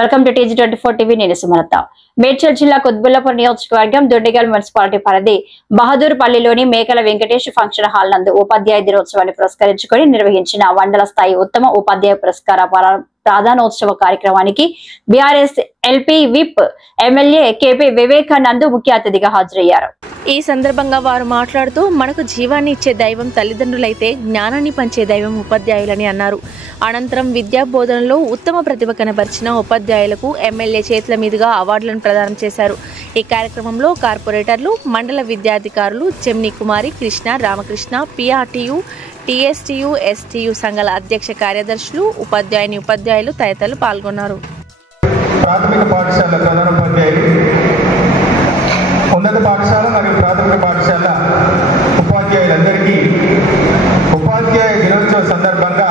Welcome to TG24 TV. నేను సుమలత. మేడ్చల్ జిల్లా కుత్బుల్లాపూర్ నియోజకవర్గం దొడ్డిగల్ మున్సిపాలిటీ పరిధి బహదూర్ పల్లిలోని మేకల వెంకటేష్ ఫంక్షన్ హాల్ నందు ఉపాధ్యాయ దినోత్సవాన్ని పురస్కరించుకొని నిర్వహించిన మండల స్థాయి ఉత్తమ ఉపాధ్యాయ పురస్కార ప్రధానోత్సవ కార్యక్రమానికి BRS LP whip MLA KP Vivekanand ముఖ్య అతిథిగా హాజరయ్యారు. ఈ సందర్భంగా వారు మాట్లాడుతూ మనకు జీవాన్ని ఇచ్చే దైవం తల్లిదండ్రులైతే జ్ఞానాన్ని పంచే దైవం ఉపాధ్యాయులని అన్నారు. అనంతరం విద్యా బోధనలో ఉత్తమ ప్రతిభ కనబరిచిన ఉపాధ్యాయులకు ఎమ్మెల్యే చేతుల మీదుగా అవార్డులను ప్రదానం చేశారు. ఈ కార్యక్రమంలో కార్పొరేటర్లు, మండల విద్యాధికారులు చెమ్ని కుమారి, Krishna, Ramakrishna, PRTU, TSTU, STU సంఘాల అధ్యక్ష కార్యదర్శులు, ఉపాధ్యాయులు తదితరులు పాల్గొన్నారు. ప్రాథమిక పాఠశాల ప్రధానోపాధ్యాయులు, ఉన్నత పాఠశాల మరియు ప్రాథమిక పాఠశాల ఉపాధ్యాయులందరికీ ఉపాధ్యాయ దినోత్సవ సందర్భంగా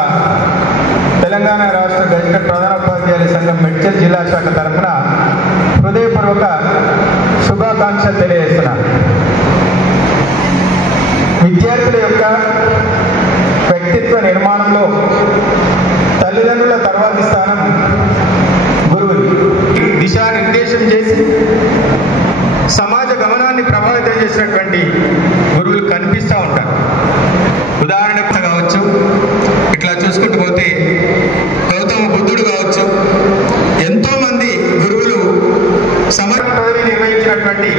తెలంగాణ రాష్ట్ర గజిటెడ్ ప్రధానోపాధ్యాయుల సంఘం మేడ్చల్ జిల్లా శాఖ తరఫున హృదయపూర్వక శుభాకాంక్షలు తెలియజేస్తున్నాను. విద్యార్థుల యొక్క వ్యక్తిత్వ నిర్మాణంలో తల్లిదండ్రుల తర్వాతి స్థానం గురువులు. దిశానిర్దేశం చేసి సమాజ గమనాన్ని ప్రభావితం చేసినటువంటి గురువులు కనిపిస్తూ ఉంటారు. ఉదాహరణకు కావచ్చు, ఇట్లా చూసుకుంటూ పోతే గౌతమ బుద్ధుడు కావచ్చు, ఎంతోమంది గురువులు సమర్పణని నిర్వహించినటువంటి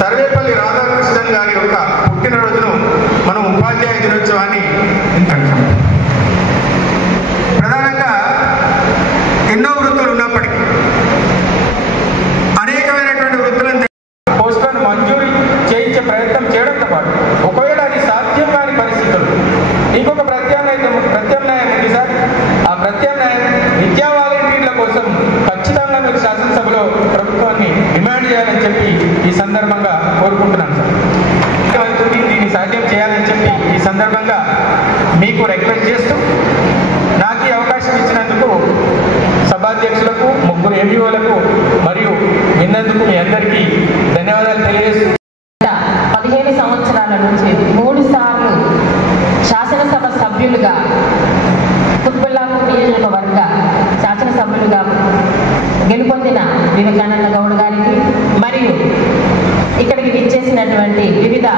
సర్వేపల్లి రాధాకృష్ణన్ గారి యొక్క పుట్టినరోజును మనం ఉపాధ్యాయ దినోత్సవాన్ని ప్రధానంగా ఎన్నో వృత్తులు ఉన్నప్పటికీ అనేకమైనటువంటి వృత్తులను పోస్టులను మంజూరు చేయించే ప్రయత్నం చేయడంతో పాటు ఒకవేళ అది సాధ్యం కాని పరిస్థితులు ఇంకొక ప్రత్యామ్నాయం ఉంది సార్. ఆ ప్రత్యామ్నాయం విద్యా వాలంటీర్ల కోసం ఖచ్చితంగా మీరు శాసనసభలో ప్రభుత్వాన్ని డిమాండ్ చేయాలని చెప్పి ఈ సందర్భంగా కోరుకుంటున్నాను సార్. దీన్ని సాధ్యం చేయాలని చెప్పి ఈ సందర్భంగా మీకు రిక్వెస్ట్ చేస్తూ నాకు ఈ అవకాశం ఇచ్చినందుకు సభాధ్యక్షులకు, ముగ్గురు ఎంఈఓలకు మరియు విన్నందుకు మీ అందరికీ ధన్యవాదాలు తెలియజేస్తూ 15 సంవత్సరాల నుంచి 3 సార్లు శాసనసభ సభ్యులుగా కుత్బుల్లాపూర్ నియోజకవర్గ శాసనసభ్యులుగా గెలుపొందిన వివేకానంద గౌడ్ గారికి మరియు ఇక్కడికి విచ్చేసినటువంటి వివిధ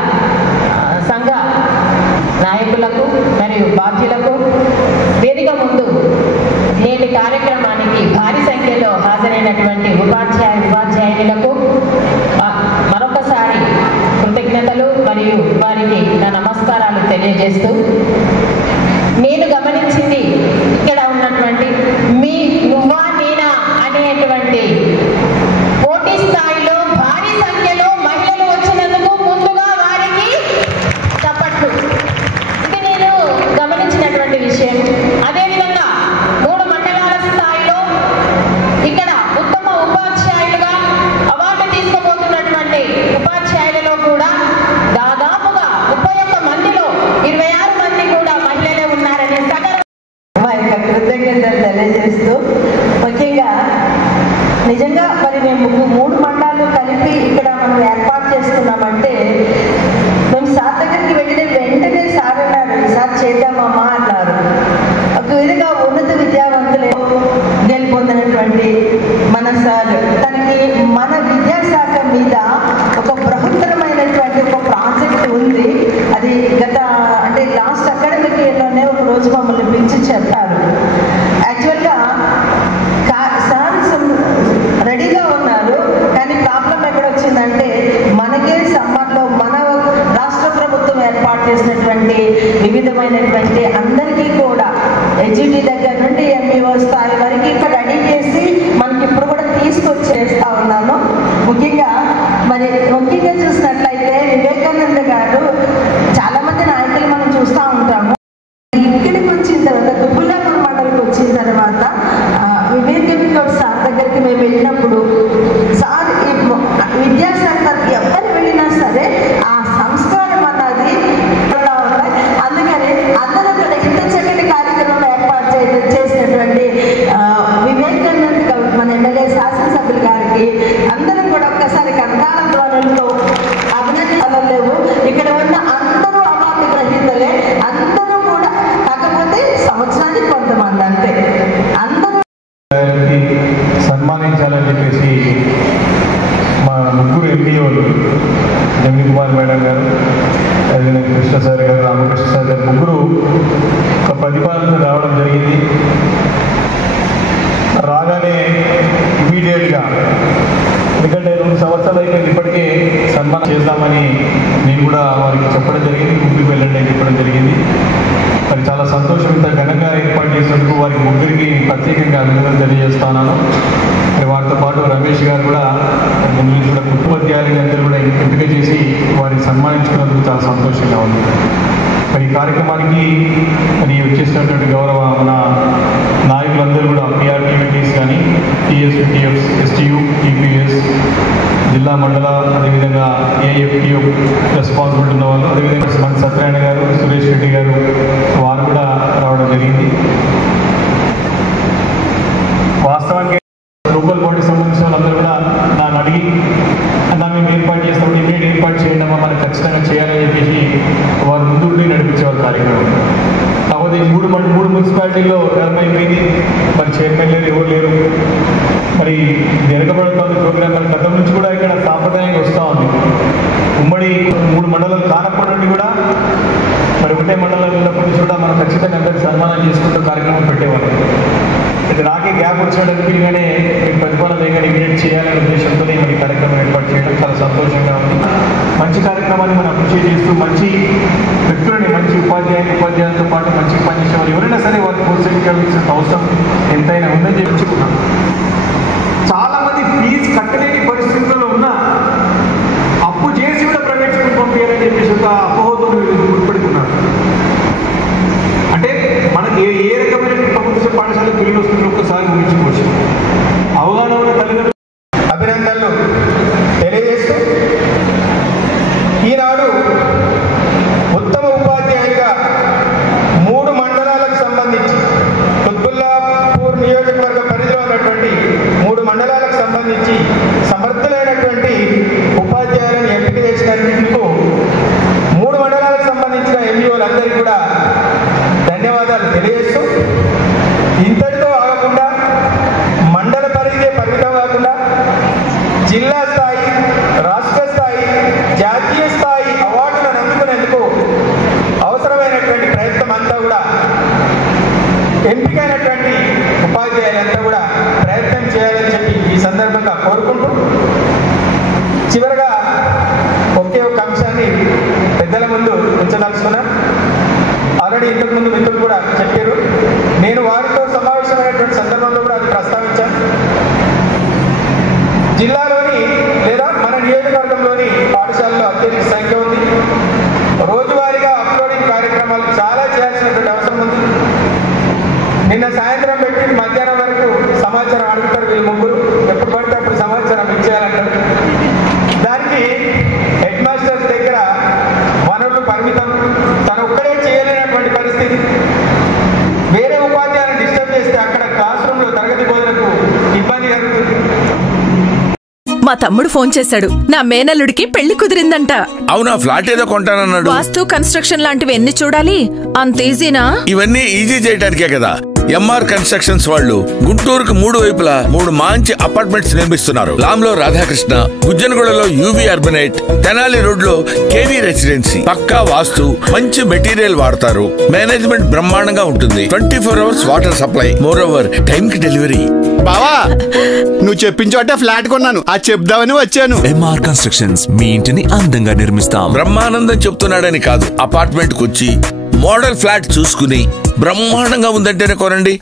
సంఘ నాయకులకు మరియు బాధ్యులకు, వేదిక ముందు నేటి కార్యక్రమానికి భారీ సంఖ్యలో హాజరైనటువంటి ఉపాధ్యాయులకు మరొకసారి కృతజ్ఞతలు మరియు వారికి నా నమస్కారాలు తెలియజేస్తూ, నేను గమనించింది ఇక్కడ ఉన్నటువంటి మీ నువ్వా నేనా అనేటువంటి పోటీ స్థాయిలో భారీ సంఖ్యలో మహిళలు వచ్చినందుకు ముందుగా వారికి చప్పట్లు. ఇది నేను గమనించినటువంటి విషయం. అదేవిధంగా 3 మండలాల స్థాయిలో ఇక్కడ ఉత్తమ ఉపాధ్యాయులుగా అవార్డు తీసుకోబోతున్నటువంటి ఉపాధ్యాయులలో కూడా దాదాపుగా 31 మందిలో 26 మంది కూడా మహిళలే ఉన్నారని మా యొక్క కృతజ్ఞతలు తెలియజేస్తూ, ముఖ్యంగా నిజంగా మరి మేము 3 మండలాలు కలిపి ఇక్కడ మనం ఏర్పాటు చేసుకున్నామంటే, మేము సార్ దగ్గరికి వెళ్ళిన వెంటనే సార్ అన్నారు, ఈసారి చేద్దామమ్మా అన్నారు. ఒక విధంగా ఉన్నత విద్యావంతులు గెలుపొందినటువంటి మన సార్, తనకి మన విద్యాశాఖ మీద ఒక బృహత్తరమైనటువంటి ఒక ప్రాజెక్ట్ ఉంది. అది అంటే లాస్ట్ అకాడమిక్ ఇయర్లోనే ఒక రోజు మమ్మల్ని పిలిచి చెప్పారు. యాక్చువల్గా సార్ రెడీగా ఉన్నారు, కానీ ప్రాబ్లం ఎక్కడ వచ్చిందంటే, మనకే సమ్మర్లో మన రాష్ట్ర ప్రభుత్వం ఏర్పాటు చేసినటువంటి వివిధమైనటువంటి అందరికీ కూడా HUD దగ్గర నుండి MBO స్థాయి వరకు ఇక్కడ రెడీ చేసి మనకి ఇప్పుడు కూడా తీసుకొచ్చేస్తా ఉన్నాను. ముఖ్యంగా చూసినట్లయితే వివేకానంద గారు చాలా మంది నాయకులు మనం చూస్తూ ఉంటాము. ఇక్కడికి వచ్చిన తర్వాత కుత్బుల్లాపూర్ మండలికి వచ్చిన తర్వాత వివేకానంద సార్ దగ్గరికి మేము వెళ్ళినప్పుడు, సార్ విద్యాశాఖ ఎవరు వెళ్ళినా సరే ఆ సంస్కారం అన్నది అందుకని అందరూ ఇక్కడ ఇంత చక్కటి కార్యక్రమం ఏర్పాటు చేసినటువంటి వివేకానంద మన ఎమ్మెల్యే శాసనసభ్యులు గారికి అందరం కూడా ఒక్కసారి కర్ణాల ధ్వనులతో అభినందనలు లేవు. ఇక్కడ ఉన్న అందరూ అవార్డు గ్రహీతలే, అందరూ కూడా, కాకపోతే సంవత్సరానికి కొంతమంది అంతే. అందరూ సన్మానించాలని చెప్పేసి మా ముగ్గురు ఎంపీఓలు జంగి కుమార్ మేడం గారు, అదేవిధంగా కృష్ణ సార్ గారు, రామకృష్ణ సార్ గారు ముగ్గురు ఒక ప్రతిపాదన రావడం జరిగింది. రాగానే ఇమీడియట్గా, ఎందుకంటే 2 సంవత్సరాలు అయిపోయింది, ఇప్పటికే సన్మానం చేద్దామని నేను కూడా వారికి చెప్పడం జరిగింది, గుంపుకి వెళ్ళండి అని చెప్పడం జరిగింది. మరి చాలా సంతోషం, ఇంత ఘనంగా ఏర్పాటు చేసినందుకు వారికి ముగ్గురికి ప్రత్యేకంగా అభినందనలు తెలియజేస్తున్నాను. మరి వారితో పాటు రమేష్ గారు కూడా ఉపాధ్యాయులని అందరూ కూడా ఎంపిక చేసి వారిని సన్మానించుకున్నందుకు చాలా సంతోషంగా ఉంది. మరి ఈ కార్యక్రమానికి మరి వచ్చేసినటువంటి గౌరవ మన నాయకులందరూ కూడా పిఆర్టీవీటీస్ కానీ, టీఎస్టీఎఫ్, ఎస్టీయూ, టీపీఎస్, జిల్లా మండల, అదేవిధంగా ఏఎఫ్టీయూ రెస్పాన్సిబిలిటీ ఉన్న వాళ్ళు, అదేవిధంగా మన సత్యనారాయణ గారు, సురేష్ రెడ్డి గారు వారు కూడా రావడం జరిగింది. వాస్తవానికి లోకల్ బాడీకి సంబంధించిన వాళ్ళందరూ కూడా నన్ను అడిగి అన్నా మేము ఏర్పాటు చేస్తాం, ఇమీడియట్ ఏర్పాటు చేయడమా, మనకు ఖచ్చితంగా చేయాలని చెప్పేసి వారు ముందుండి నడిపించేవారు కార్యక్రమం. కాకపోతే ఈ మూడు మున్సిపాలిటీల్లో టర్మ్ అయిపోయింది, మరి చైర్మన్ లేరు, ఎవరు లేరు. మరి వెనకబడుతుంది ప్రోగ్రామ్. మరి గతం నుంచి కూడా ఇక్కడ సాంప్రదాయంగా వస్తూ ఉంది. ఉమ్మడి 3 మండలాలు కానప్పటి నుండి కూడా మరి ఒకటే మండలం ఉన్నప్పటి నుంచి కూడా మనం ఖచ్చితంగా అందరికీ సన్మానం చేసుకుంటూ కార్యక్రమం పెట్టేవాళ్ళం. అయితే నాకే గ్యాప్ వచ్చినట్టుగానే మీకు ప్రతిపాదన వేగానే ఇమీడియట్ చేయాలనే ఉద్దేశంతో మరి కార్యక్రమం ఏర్పాటు చేయడం చాలా సంతోషంగా ఉంది. మంచి కార్యక్రమాన్ని మనం అప్రిషియేట్ చేస్తూ మంచి వ్యక్తులని, మంచి ఉపాధ్యాయులతో పాటు మంచి పనిచేసే వాళ్ళు ఎవరైనా సరే వారిని ప్రోత్సహించాల్సిన అవసరం ఎంతైనా ఉందని చెప్పుకున్నాం. చాలా మంది ఫీజు కట్టలేని పరిస్థితుల్లో ఉన్న అప్పు చేసి కూడా ప్రైవేట్ స్కూల్ పంపించాలని చెప్పేసి ఒక అపోహతో ముడిపడుతున్నారు. అంటే మనకి ఏ రకమైన ప్రభుత్వ పాఠశాల పిల్లలు వస్తున్న ఒక్కసారి ఊహించుకోవచ్చు. అవగాహన ఉన్న తల్లిదండ్రులు అభినందనలు తెలియజేస్తూ ఈనాడు ఉత్తమ ఉపాధ్యాయులుగా 3 మండలాలకు సంబంధించి కుత్బుల్లాపూర్ నియోజకవర్గ పరిధిలో ఉన్నటువంటి 3 మండలాలకు సంబంధించి సమర్థులైనటువంటి ఉపాధ్యాయులను ఎంపిక చేసినందుకు 3 మండలాలకు సంబంధించిన ఎంఈఓలందరికీ కూడా ధన్యవాదాలు తెలియజేస్తూ, ఇంతటితో ఆగకుండా మండల పరిధికే పరిమితం కాకుండా జిల్లా స్థాయి, రాష్ట్ర స్థాయి, జాతీయ స్థాయి అవార్డులను అందుకునేందుకు అవసరమైనటువంటి ప్రయత్నం అంతా కూడా ఎంపికైనటువంటి ఉపాధ్యాయులంతా కూడా ప్రయత్నం చేయాలని చెప్పి ఈ సందర్భంగా కోరుకుంటూ, చివరగా ఒకే ఒక అంశాన్ని పెద్దల ముందు ఉంచదలుచుకున్నాం. ఆల్రెడీ ఇంతకుముందు మిత్రులు కూడా చెప్పారు, నేను వారితో సమావేశమైనటువంటి సందర్భంలో కూడా అది ప్రస్తావించాను. జిల్లాలోని లేదా మన నియోజకవర్గంలోని పాఠశాలలో అత్యధిక సంఖ్య ఉంది. రోజువారీగా అప్లోడింగ్ కార్యక్రమాలు చాలా చేయాల్సినటువంటి అవసరం ఉంది. నిన్న సాయంత్రం పెట్టి మధ్యాహ్నం వరకు సమాచారం అడుగుతారు వీళ్ళు ముగ్గురు, ఎప్పుడు పడితే అప్పుడు సమాచారం ఇచ్చేయాలంటారు. దానికి హెడ్ మాస్టర్స్ దగ్గర వనరులు పరిమితం, తను ఒక్కడే చేయలేనటువంటి పరిస్థితి. వేరే ఉపాధ్యాయులను డిస్టర్బ్ చేస్తే అక్కడ క్లాస్ రూమ్ లో తరగతి బోధనకు ఇబ్బంది కలుగుతుంది. మా తమ్ముడు ఫోన్ చేశాడు, నా మేనల్లుడికి పెళ్లి కుదిరిందంట. అవునా, ఫ్లాట్ ఏదో కొంటానన్నాడు. వాస్తు, కన్స్ట్రక్షన్ లాంటివి ఎన్ని చూడాలి, అంత ఈజీనా? ఇవన్నీ ఈజీ చేయడానికే కదా ఎంఆర్ కన్స్ట్రక్షన్స్ వాళ్ళు గుంటూరుకు 3 వైపులా 3 మంచి అపార్ట్మెంట్స్ నిర్మిస్తున్నారు. లాంలో రాధాకృష్ణ, గుజ్జనగూడలో యూవీ అర్బనైట్, తెనాలి రోడ్ లో కేవీ రెసిడెన్సీ. పక్కా వాస్తు, మంచి మెటీరియల్ వాడతారు, మేనేజ్మెంట్ బ్రహ్మాండంగా ఉంటుంది, 24 hours water supply, more over time కి డెలివరీ. బావా, నువ్వు చెప్పిన చోట ఫ్లాట్ కొన్నాను, అది చెప్దామని వచ్చాను. ఎంఆర్ కన్స్ట్రక్షన్స్ మీ ఇంటిని అందంగా నిర్మిస్తాం. బ్రహ్మానందం చెప్తున్నాడని కాదు, అపార్ట్మెంట్ కు వచ్చి మోడల్ ఫ్లాట్ చూసుకుని బ్రహ్మాండంగా ఉందంటేనే కొనండి.